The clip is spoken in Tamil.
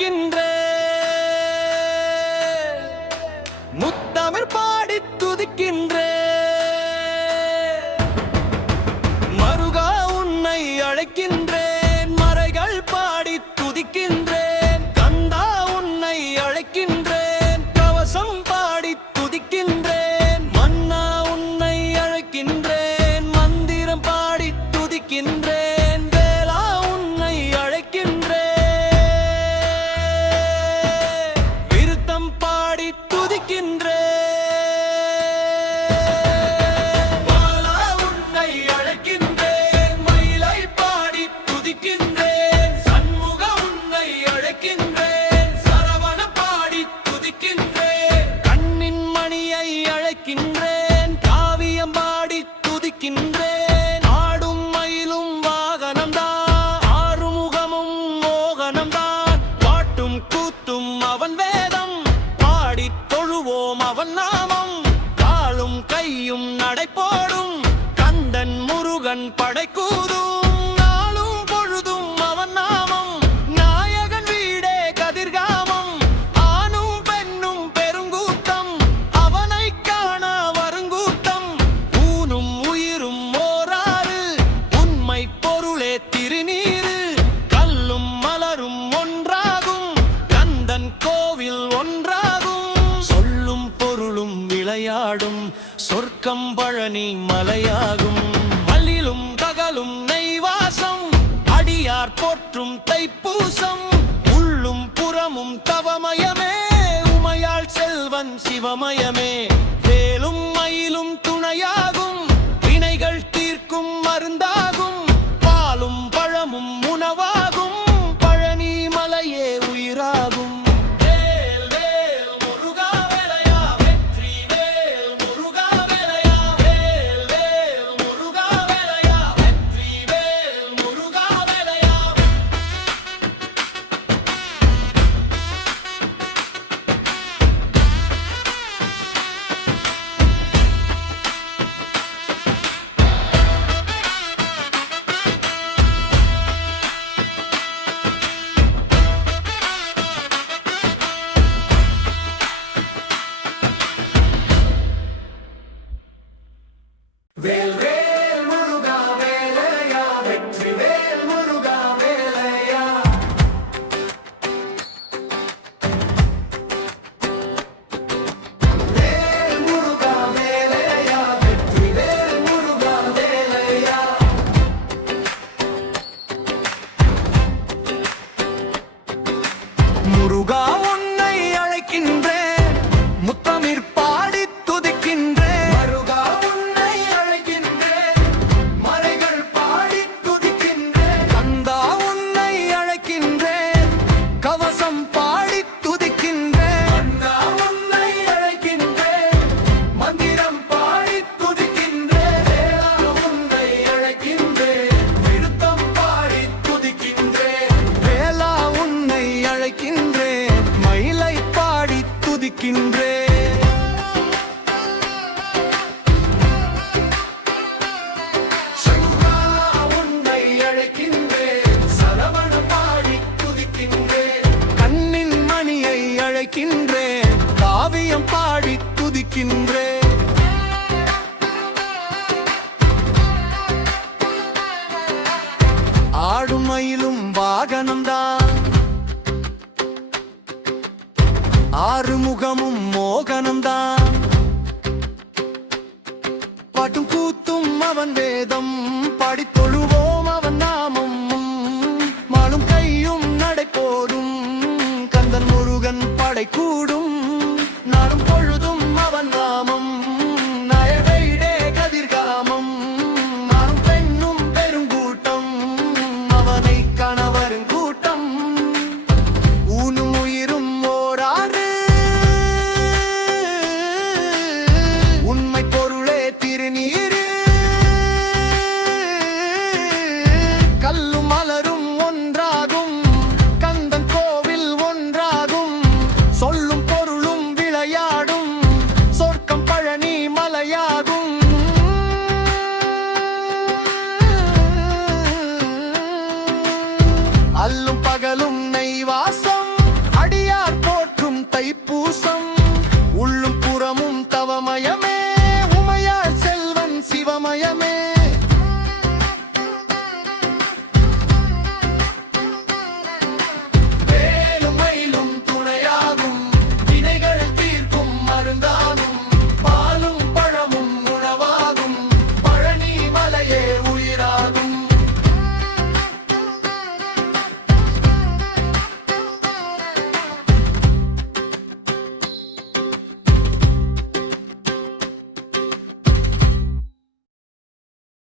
அழைக்கின்றேன், முத்தமிழ் பாடி துதிக்கின்றேன். மருகா உன்னை அழைக்கின்றேன், மறைகள் பாடி துதிக்கின்றேன். கந்தா உன்னை அழைக்கின்றேன், கவசம் பாடி துதிக்கின்றேன். மன்னா உன்னை அழைக்கின்றேன், மந்திரம் பாடி துதிக்கின்றேன். வேலா உன்னை அழைக்கின்றேன், விருத்தம் பாடி துதிக்கின்றேன். பாலா உன்னை அழைக்கின்றேன், மயிலை பாடி துதிக்கின்றேன். சண்முக உன்னை அழைக்கின்றேன், சரவண பாடி துதிக்கின்றேன். கண்ணின் மணியை அழைக்கின்றேன், காவியம் பாடி துதிக்கின்றேன். ஆடும் மயிலும் வாகனம்தான், ஆறுமுகமும் மோகனம்தான். பாட்டும் கூத்தும் அவன் வேதம், பாடி தொழுவோம் அவன் நாமம். காலும் கையும் நடைபோடும், கந்தன் முருகன் படைக்கூதும். நாளும் பொழுதும் அவன் நாமம், நாயகன் வீடே கதிர்காமம். ஆணும் பெண்ணும் பெருங்கூட்டம், அவனை காண வருங்கூட்டம். ஊனும் உயிரும் ஓராறு, உண்மை பொருளே திருநீரு. கல்லும் மலரும் ஒன்றாகும், கந்தன் கோவில் ஒன்றாகும். சொல்லும் பொருளும் விளையாடும், சொர்க்கம் பழனி மலையாகும். மல்லிலும் தகலும் நெய்வாசம், அடியார் போற்றும் தைப்பூசம். உள்ளும் புறமும் தவமயமே, உமையாள் செல்வன் சிவமயமே. வேலும் மயிலும் துணையாகும், வினைகள் தீர்க்கும் மருந்தாகும். பாலும் பழமும் உணவாகும், பழனி மலையே உயிராகும். வேல் வேல் முருகா வேலையா, வெற்றி வேல் முருகா வேலையா. வேல் வேல் முருகா வேலையா, வெற்றி வேல் முருகா வேலையா. வேல் வேல் முருகா வேலையா, வெற்றி வேல் முருகா வேலையா. வேல் முருகா வேலையா, வெற்றி வேல் முருகா வேலையா. முருகா உன்னை அழைக்கின்றேன், முத்தமிழ் பாடி துதிக்கின்றேன். மருகா உன்னை அழைக்கின்றேன், மறைகள் பாடி துதிக்கின்றேன். கந்தா உன்னை அழைக்கின்றேன், கவசம் பாடி துதிக்கின்றேன். மன்னா உன்னை அழைக்கின்றேன், மந்திரம் பாடி துதிக்கின்றேன். வேலா உன்னை அழைக்கின்றேன், விருத்தம் பாடி துதிக்கின்றேன். வேலா உன்னை அழைக்கின்றேன், மயிலை பாடி துதிக்கின்றேன். சண்முகா உன்னை அழைக்கின்றேன், சரவண பாடி துதிக்கின்றேன். கண்ணின் மணியை அழைக்கின்றேன், காவியம் பாடி துதிக்கின்றேன். ஆடும் மயிலும் வாகனம்தான், ஆறுமுகமும் மோகனம்தான்.